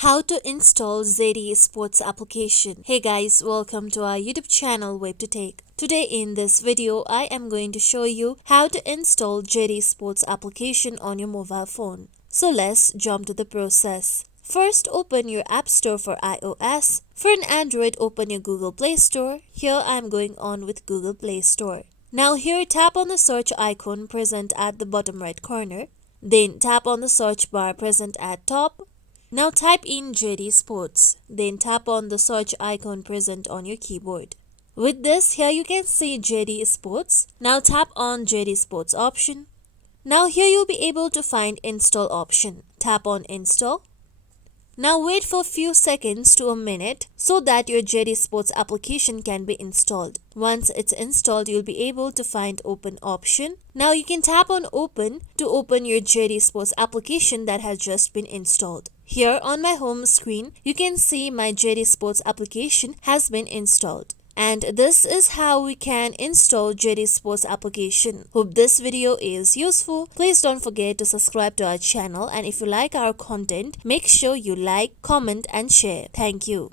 How to install ZD Sports application. Hey guys, welcome to our YouTube channel WebToTech. Today in this video, I am going to show you how to install ZD Sports application on your mobile phone. So let's jump to the process. First, open your App Store for iOS. For an Android, open your Google Play Store. Here I am going on with Google Play Store. Now here, tap on the search icon present at the bottom right corner. Then tap on the search bar present at top. Now type in ZD Sports, then tap on the search icon present on your keyboard. With this, here you can see ZD Sports. Now tap on ZD Sports option. Now here you'll be able to find install option. Tap on install. Now wait for a few seconds to a minute so that your ZD Sports application can be installed. Once it's installed, you'll be able to find open option. Now you can tap on open to open your ZD Sports application that has just been installed. Here on my home screen, you can see my ZD Sports application has been installed. And this is how we can install ZD Sports application. Hope this video is useful. Please don't forget to subscribe to our channel, and if you like our content, make sure you like, comment and share. Thank you.